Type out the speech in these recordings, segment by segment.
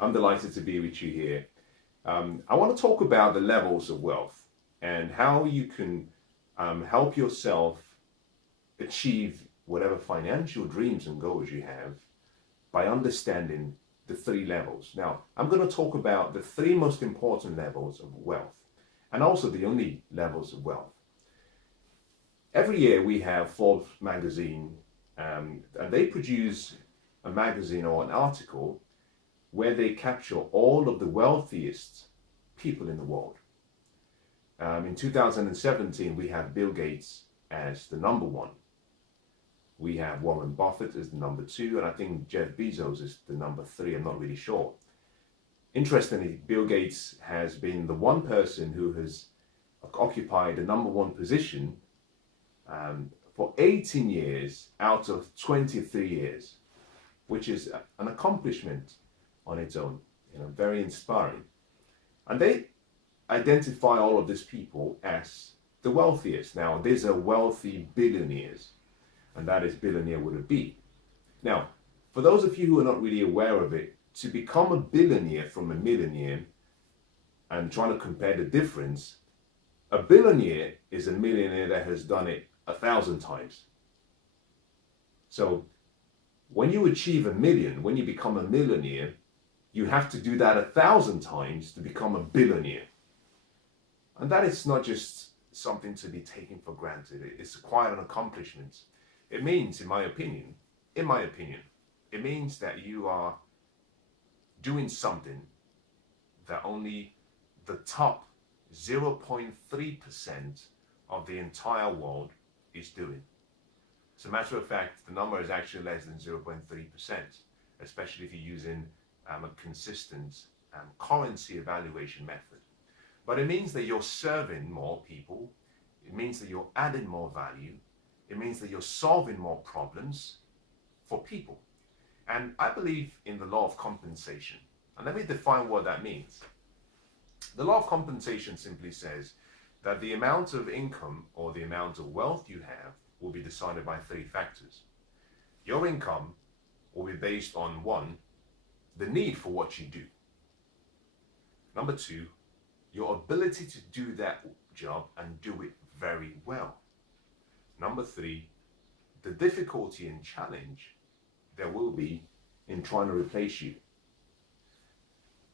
I'm delighted to be with you here. I want to talk about the levels of wealth and how you can help yourself achieve whatever financial dreams and goals you have by understanding the three levels. Now, I'm going to talk about the three most important levels of wealth and also the only levels of wealth. Every year we have Forbes magazine, and they produce a magazine or an article where they capture all of the wealthiest people in the world. In 2017, we have Bill Gates as the number one. We have Warren Buffett as the number two, and I think Jeff Bezos is the number three. I'm not really sure. Interestingly, Bill Gates has been the one person who has occupied the number one position for 18 years out of 23 years, which is an accomplishment on its own, very inspiring. And they identify all of these people as the wealthiest. Now, these are wealthy billionaires, and that is billionaire with a B. Now, for those of you who are not really aware of it, to become a billionaire from a millionaire and trying to compare the difference, a billionaire is a millionaire that has done it 1,000 times. So when you achieve a million, when you become a millionaire, you have to do that 1,000 times to become a billionaire. And that is not just something to be taken for granted. It's quite an accomplishment. It means, in my opinion, it means that you are doing something that only the top 0.3% of the entire world is doing. As a matter of fact, the number is actually less than 0.3%, especially if you're using a consistent currency evaluation method. But it means that you're serving more people. It means that you're adding more value. It means that you're solving more problems for people. And I believe in the law of compensation. And let me define what that means. The law of compensation simply says that the amount of income or the amount of wealth you have will be decided by three factors. Your income will be based on one, the need for what you do. Number two, your ability to do that job and do it very well. Number three, the difficulty and challenge there will be in trying to replace you.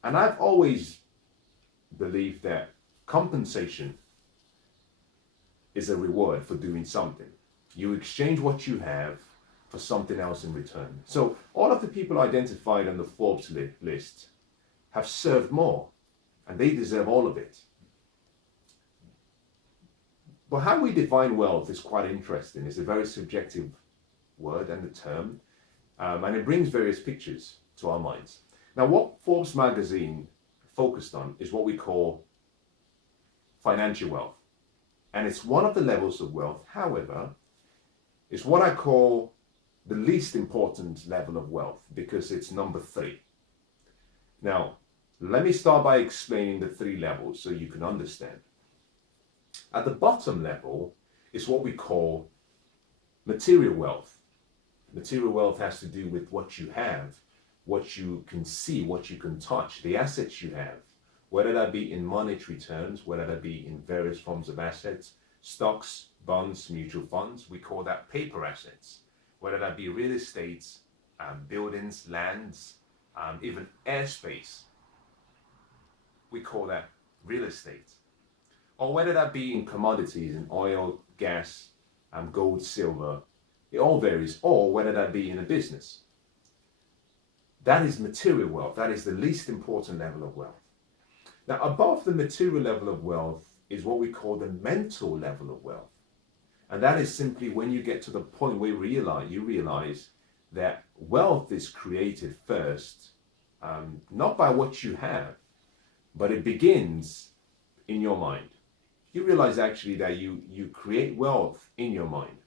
And I've always believed that compensation is a reward for doing something. You exchange what you have for something else in return. So all of the people identified on the Forbes list have served more, and they deserve all of it. But how we define wealth is quite interesting. It's a very subjective word and the term, and it brings various pictures to our minds. Now, what Forbes magazine focused on is what we call financial wealth. And it's one of the levels of wealth. However, it's what I call the least important level of wealth because it's number three. Now, let me start by explaining the three levels so you can understand. At the bottom level is what we call material wealth. Material wealth has to do with what you have, what you can see, what you can touch, the assets you have, whether that be in monetary terms, whether that be in various forms of assets, stocks, bonds, mutual funds, we call that paper assets, whether that be real estate, buildings, lands, even airspace, we call that real estate. Or whether that be in commodities, in oil, gas, gold, silver, it all varies, or whether that be in a business. That is material wealth. That is the least important level of wealth. Now, above the material level of wealth is what we call the mental level of wealth. And that is simply when you get to the point where you realize that wealth is created first, not by what you have, but it begins in your mind. You realize actually that you create wealth in your mind.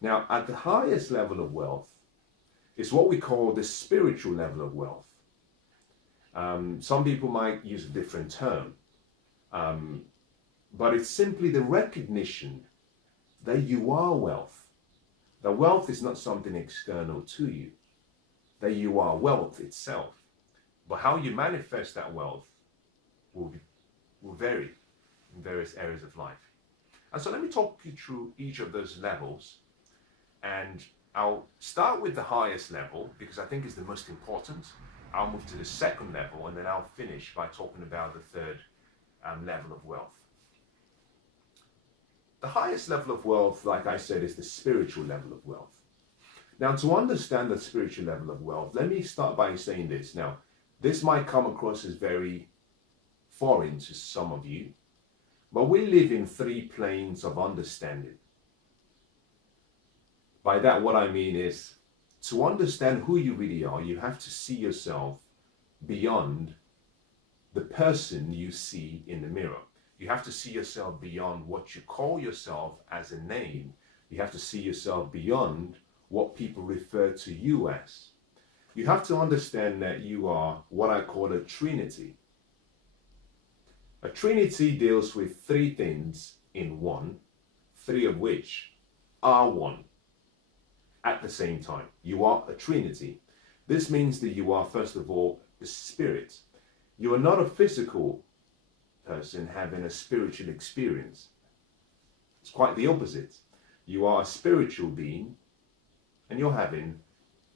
Now, at the highest level of wealth is what we call the spiritual level of wealth. Some people might use a different term, but it's simply the recognition that you are wealth. That wealth is not something external to you, that you are wealth itself. But how you manifest that wealth will vary in various areas of life. And so let me talk you through each of those levels. And I'll start with the highest level because I think it's the most important. I'll move to the second level, and then I'll finish by talking about the third level of wealth. The highest level of wealth, like I said, is the spiritual level of wealth. Now, to understand the spiritual level of wealth, let me start by saying this. Now, this might come across as very foreign to some of you, but we live in three planes of understanding. By that, what I mean is, to understand who you really are, you have to see yourself beyond the person you see in the mirror. You have to see yourself beyond what you call yourself as a name. You have to see yourself beyond what people refer to you as. You have to understand that you are what I call a trinity. A trinity deals with three things in one, three of which are one at the same time. You are a trinity. This means that you are, first of all, a spirit. You are not a physical person having a spiritual experience. It's quite the opposite. You are a spiritual being and you're having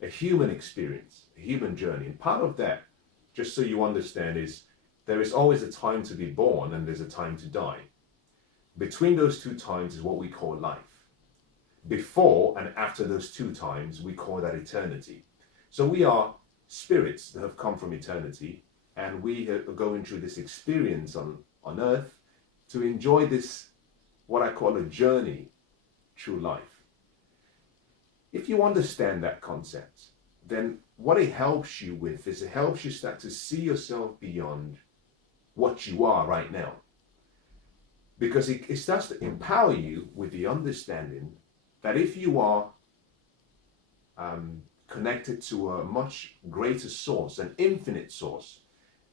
a human experience, a human journey. And part of that, just so you understand, is there is always a time to be born and there's a time to die. Between those two times is what we call life. Before and after those two times, we call that eternity. So we are spirits that have come from eternity, and we are going through this experience on earth to enjoy this, what I call a journey through life. If you understand that concept, then what it helps you with is it helps you start to see yourself beyond what you are right now. Because it starts to empower you with the understanding that if you are connected to a much greater source, an infinite source,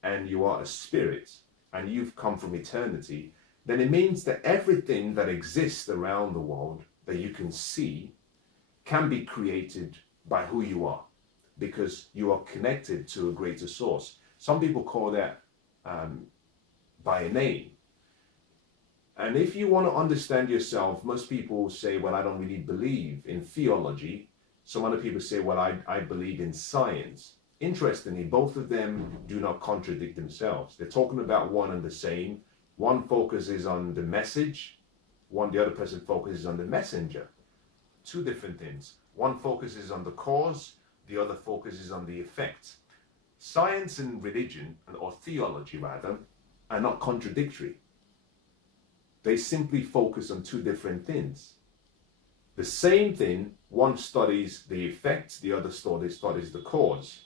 and you are a spirit, and you've come from eternity, then it means that everything that exists around the world that you can see can be created by who you are, because you are connected to a greater source. Some people call that by a name. And if you want to understand yourself, most people say, well, I don't really believe in theology. Some other people say, well, I believe in science. Interestingly, both of them do not contradict themselves. They're talking about one and the same. One focuses on the message. The other person focuses on the messenger. Two different things. One focuses on the cause. The other focuses on the effect. Science and religion, or theology rather, are not contradictory. They simply focus on two different things. The same thing, one studies the effect, the other studies the cause.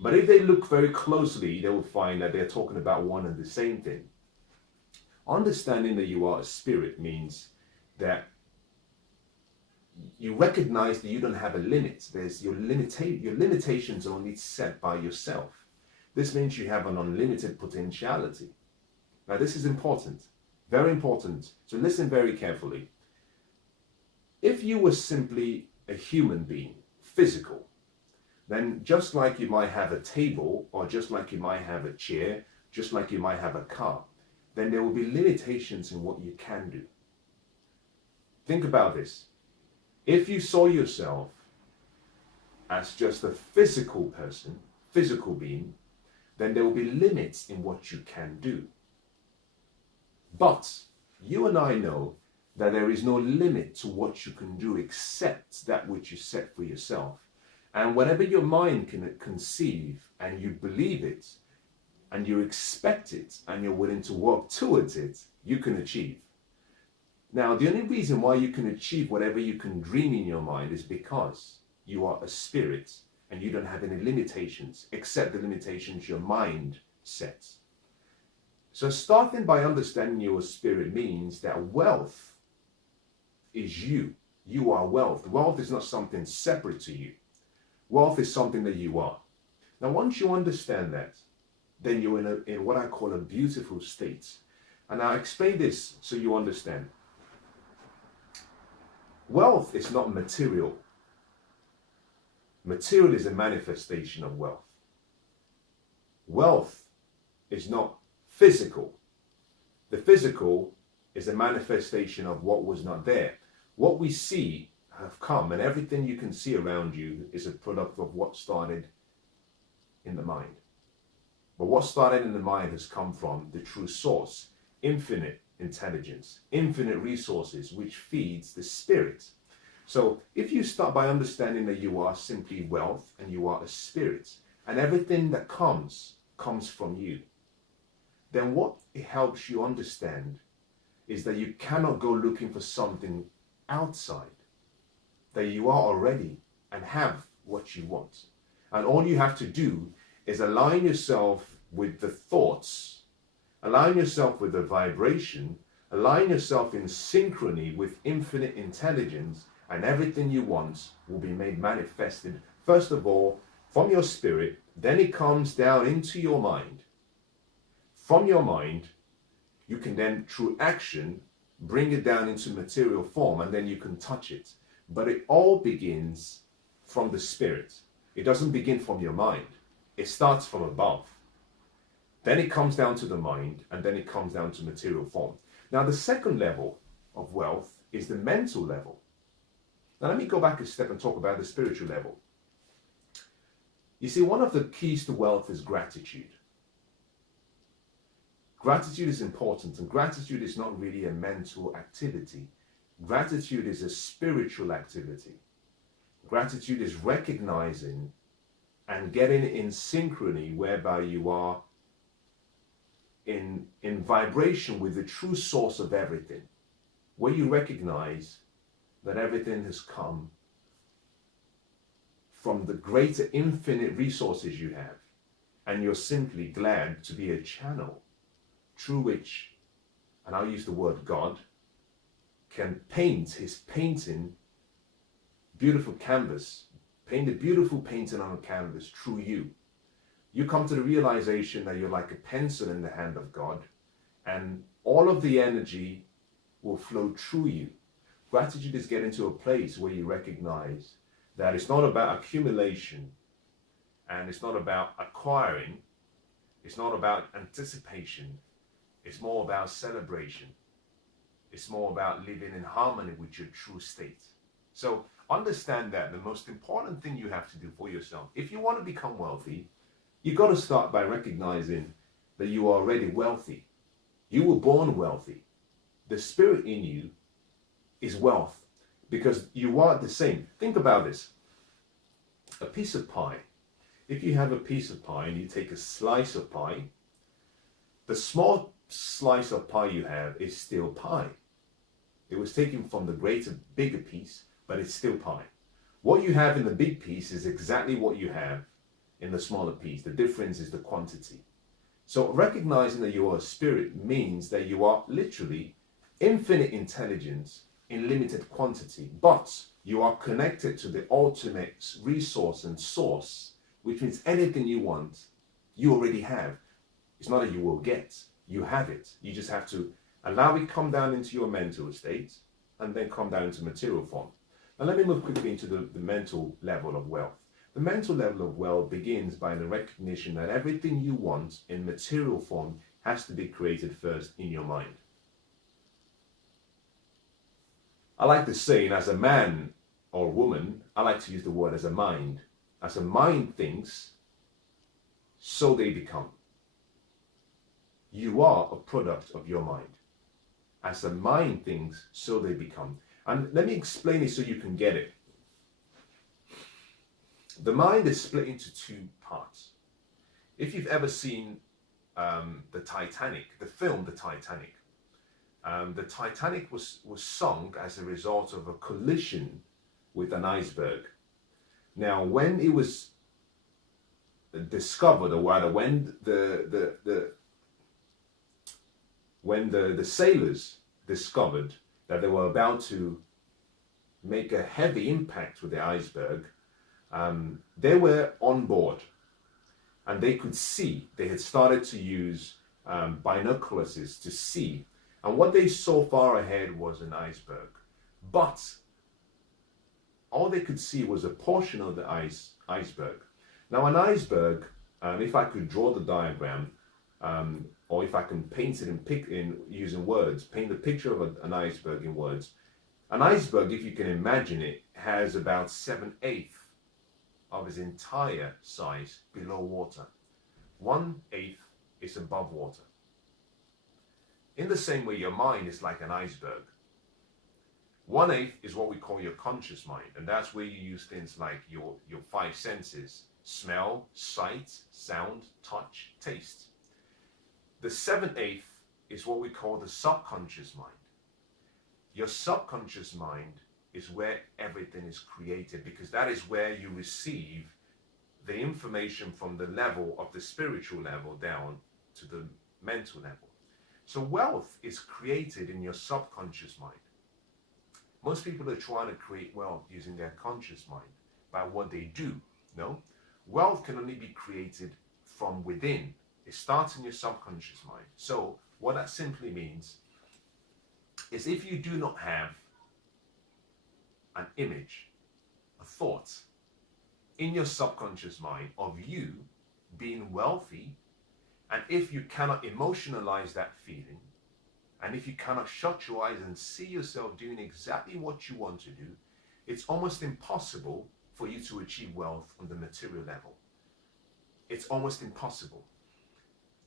But if they look very closely, they will find that they're talking about one and the same thing. Understanding that you are a spirit means that you recognize that you don't have a limit. There's your limitations are only set by yourself. This means you have an unlimited potentiality. Now this is important, very important. So listen very carefully. If you were simply a human being, physical, then just like you might have a table, or just like you might have a chair, just like you might have a car, then there will be limitations in what you can do. Think about this. If you saw yourself as just a physical person, physical being, then there will be limits in what you can do. But you and I know that there is no limit to what you can do except that which you set for yourself. And whatever your mind can conceive and you believe it and you expect it and you're willing to work towards it, you can achieve. Now, the only reason why you can achieve whatever you can dream in your mind is because you are a spirit and you don't have any limitations except the limitations your mind sets. So starting by understanding your spirit means that wealth is you. You are wealth. Wealth is not something separate to you. Wealth is something that you are. Now, once you understand that, then you're in what I call a beautiful state. And I'll explain this so you understand. Wealth is not material. Material is a manifestation of wealth. wealth is not physical. The physical is a manifestation of what was not there. What we see have come, and everything you can see around you is a product of what started in the mind. But what started in the mind has come from the true source, infinite intelligence, infinite resources, which feeds the spirit. So if you start by understanding that you are simply wealth and you are a spirit, and everything that comes from you, then what it helps you understand is that you cannot go looking for something outside, that you are already and have what you want. And all you have to do is align yourself with the thoughts, align yourself with the vibration, align yourself in synchrony with infinite intelligence, and everything you want will be made manifested, first of all, from your spirit, then it comes down into your mind. From your mind, you can then, through action, bring it down into material form, and then you can touch it. But it all begins from the spirit. It doesn't begin from your mind. It starts from above. Then it comes down to the mind, and then it comes down to material form. Now, the second level of wealth is the mental level. Now, let me go back a step and talk about the spiritual level. You see, one of the keys to wealth is gratitude. Gratitude is important, and gratitude is not really a mental activity. Gratitude is a spiritual activity. Gratitude is recognizing and getting in synchrony whereby you are in vibration with the true source of everything, where you recognize that everything has come from the greater infinite resources you have, and you're simply glad to be a channel through which, and I'll use the word God, can paint his painting, beautiful canvas, paint a beautiful painting on a canvas through you. You come to the realization that you're like a pencil in the hand of God, and all of the energy will flow through you. Gratitude is getting to a place where you recognize that it's not about accumulation, and it's not about acquiring, it's not about anticipation, it's more about celebration. It's more about living in harmony with your true state. So understand that the most important thing you have to do for yourself, if you want to become wealthy, you got to start by recognizing that you are already wealthy. You were born wealthy. The spirit in you is wealth, because you are the same. Think about this. A piece of pie. If you have a piece of pie and you take a slice of pie, the small slice of pie you have is still pie. It was taken from the greater, bigger piece, but it's still pie. What you have in the big piece is exactly what you have in the smaller piece. The difference is the quantity. So recognizing that you are a spirit means that you are literally infinite intelligence in limited quantity, but you are connected to the ultimate resource and source, which means anything you want, you already have. It's not that you will get, you have it. You just have to allow it come down into your mental state and then come down into material form. Now let me move quickly into the mental level of wealth. The mental level of wealth begins by the recognition that everything you want in material form has to be created first in your mind. I like to say, and as a man or woman, I like to use the word as a mind. As a mind thinks, so they become. You are a product of your mind. As a mind thinks, so they become. And let me explain it so you can get it. The mind is split into two parts. If you've ever seen the Titanic, the film The Titanic, the Titanic was sunk as a result of a collision with an iceberg. Now, when it was discovered, or rather, when the sailors discovered that they were about to make a heavy impact with the iceberg, they were on board and they could see. They had started to use binoculars to see, and what they saw far ahead was an iceberg, but all they could see was a portion of the iceberg. Now, an iceberg If I could draw the diagram, or if I can paint it in using words, paint the picture of an iceberg in words. An iceberg, if you can imagine it, has about 7/8 of its entire size below water. 1/8 is above water. In the same way, your mind is like an iceberg. 1/8 is what we call your conscious mind, and that's where you use things like your five senses: smell, sight, sound, touch, taste. The 7/8 is what we call the subconscious mind. Your subconscious mind is where everything is created, because that is where you receive the information from the level of the spiritual level down to the mental level. So wealth is created in your subconscious mind. Most people are trying to create wealth using their conscious mind by what they do. No, wealth can only be created from within. It starts in your subconscious mind. So what that simply means is, if you do not have an image, a thought in your subconscious mind of you being wealthy, and if you cannot emotionalize that feeling, and if you cannot shut your eyes and see yourself doing exactly what you want to do, it's almost impossible for you to achieve wealth on the material level. It's almost impossible.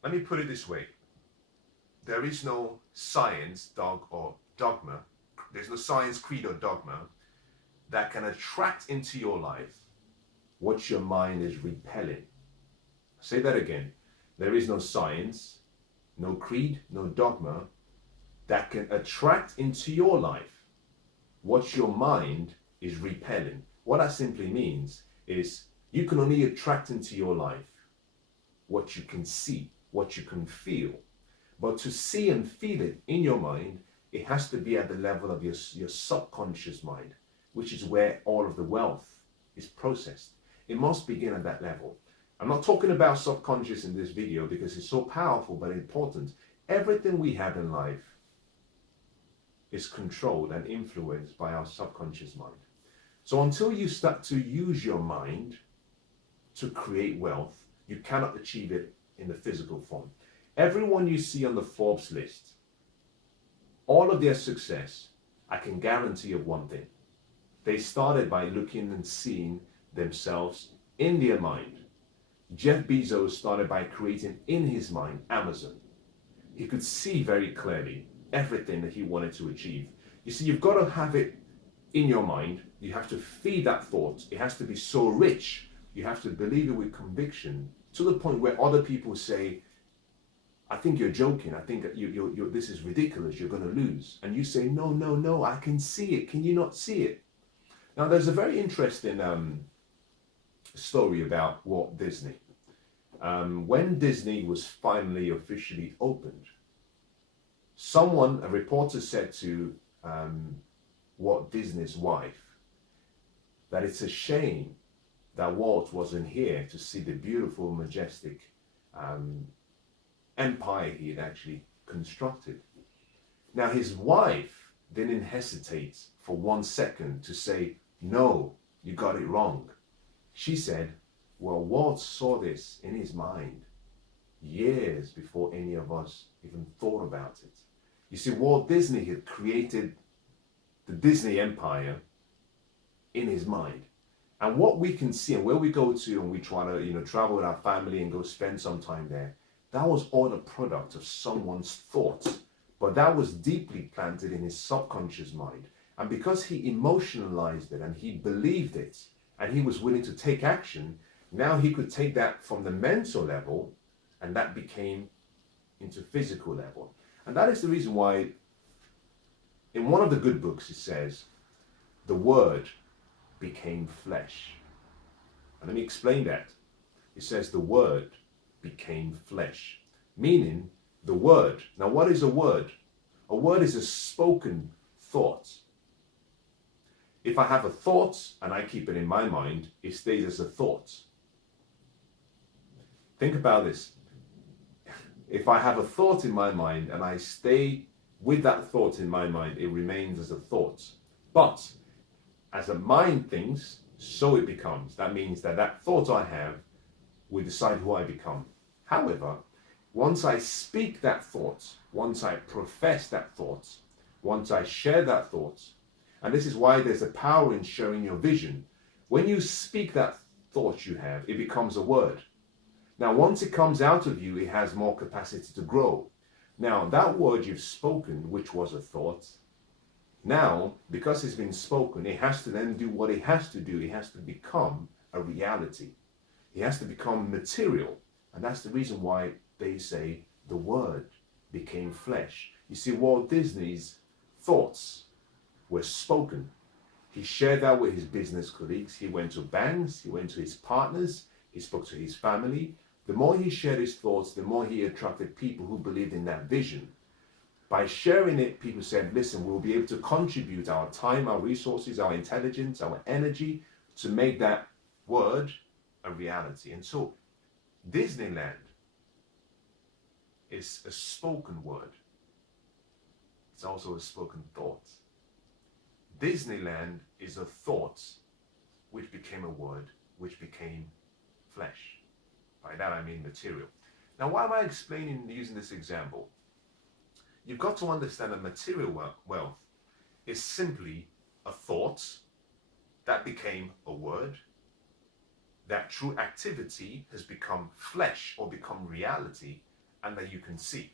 Let me put it this way. There is no science, dogma. There's no science, creed, or dogma that can attract into your life what your mind is repelling. Say that again. There is no science, no creed, no dogma that can attract into your life what your mind is repelling. What that simply means is, you can only attract into your life what you can see, what you can feel. But to see and feel it in your mind, it has to be at the level of your subconscious mind, which is where all of the wealth is processed. It must begin at that level. I'm not talking about subconscious in this video because it's so powerful but important. Everything we have in life is controlled and influenced by our subconscious mind. So until you start to use your mind to create wealth, you cannot achieve it in the physical form. Everyone you see on the Forbes list, all of their success, I can guarantee you one thing. They started by looking and seeing themselves in their mind. Jeff Bezos started by creating in his mind Amazon. He could see very clearly everything that he wanted to achieve. You see, you've got to have it in your mind. You have to feed that thought. It has to be so rich. You have to believe it with conviction, to the point where other people say, I think you're joking. I think that this is ridiculous. You're going to lose. And you say, no, I can see it. Can you not see it? Now, there's a very interesting story about Walt Disney. When Disney was finally officially opened, a reporter said to Walt Disney's wife that it's a shame that Walt wasn't here to see the beautiful, majestic empire he had actually constructed. Now, his wife didn't hesitate for 1 second to say, no, you got it wrong. She said, well, Walt saw this in his mind years before any of us even thought about it. You see, Walt Disney had created the Disney empire in his mind. And what we can see, and where we go to and we try to travel with our family and go spend some time there, that was all the product of someone's thoughts. But that was deeply planted in his subconscious mind. And because he emotionalized it and he believed it and he was willing to take action, now he could take that from the mental level and that became into physical level. And that is the reason why in one of the good books it says, the word became flesh. And let me explain that. It says the word became flesh, meaning the word. Now, what is a word? A word is a spoken thought. If I have a thought and I keep it in my mind, it stays as a thought. Think about this. If I have a thought in my mind and I stay with that thought in my mind, it remains as a thought. But as a mind thinks, so it becomes. That means that thought I have will decide who I become. However, once I speak that thought, once I profess that thought, once I share that thought, and this is why there's a power in sharing your vision. When you speak that thought you have, it becomes a word. Now, once it comes out of you, it has more capacity to grow. Now, that word you've spoken, which was a thought, now, because it's been spoken, it has to then do what it has to do. It has to become a reality. It has to become material. And that's the reason why they say the word became flesh. You see, Walt Disney's thoughts were spoken. He shared that with his business colleagues. He went to banks, he went to his partners, he spoke to his family. The more he shared his thoughts, the more he attracted people who believed in that vision. By sharing it, people said, listen, we'll be able to contribute our time, our resources, our intelligence, our energy to make that word a reality. And so Disneyland is a spoken word. It's also a spoken thought. Disneyland is a thought which became a word, which became flesh. By that I mean material. Now, why am I explaining using this example? You've got to understand that material wealth is simply a thought that became a word, that through activity has become flesh or become reality, and that you can see.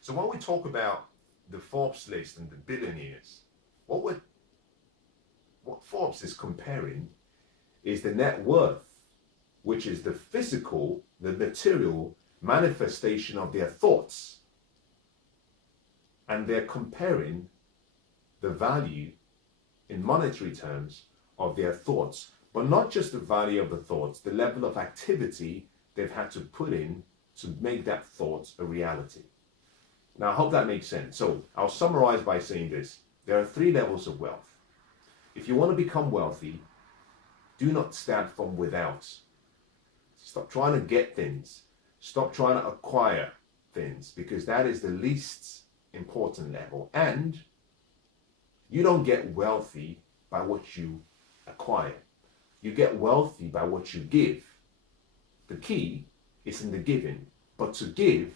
So when we talk about the Forbes list and the billionaires, what Forbes is comparing is the net worth, which is the physical, the material manifestation of their thoughts. And they're comparing the value in monetary terms of their thoughts, but not just the value of the thoughts, the level of activity they've had to put in to make that thought a reality. Now, I hope that makes sense. So I'll summarize by saying this. There are 3 levels of wealth. If you want to become wealthy, do not start from without. Stop trying to get things. Stop trying to acquire things, because that is the least important level. And you don't get wealthy by what you acquire. You get wealthy by what you give. The key is in the giving. But to give,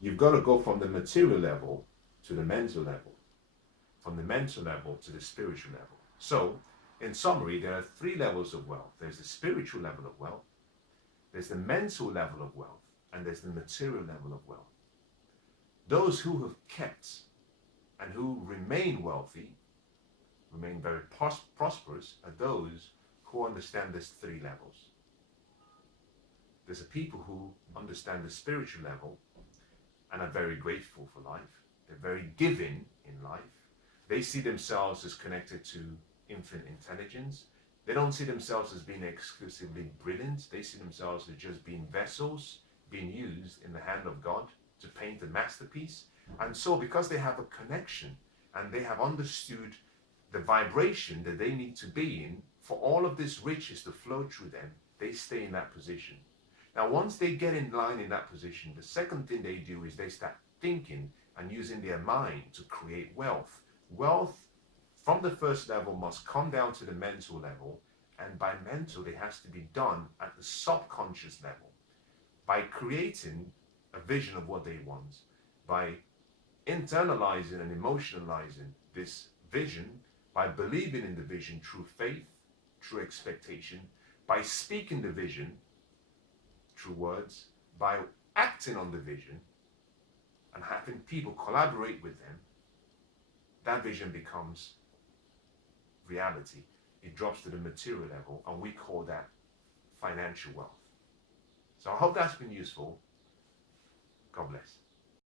you've got to go from the material level to the mental level, from the mental level to the spiritual level. So, in summary, there are 3 levels of wealth. There's the spiritual level of wealth, there's the mental level of wealth, and there's the material level of wealth. Those who have kept and who remain wealthy, remain very prosperous, are those who understand these 3 levels. There's a people who understand the spiritual level and are very grateful for life. They're very giving in life. They see themselves as connected to infinite intelligence. They don't see themselves as being exclusively brilliant. They see themselves as just being vessels, being used in the hand of God to paint a masterpiece. And so because they have a connection and they have understood the vibration that they need to be in for all of this riches to flow through them, they stay in that position. Now, once they get in line in that position, the second thing they do is they start thinking and using their mind to create wealth. Wealth from the first level must come down to the mental level, and by mental it has to be done at the subconscious level by creating a vision of what they want, by internalizing and emotionalizing this vision, by believing in the vision through faith, through expectation, by speaking the vision through words, by acting on the vision and having people collaborate with them. That vision becomes reality. It drops to the material level, and we call that financial wealth. So I hope that's been useful. God bless.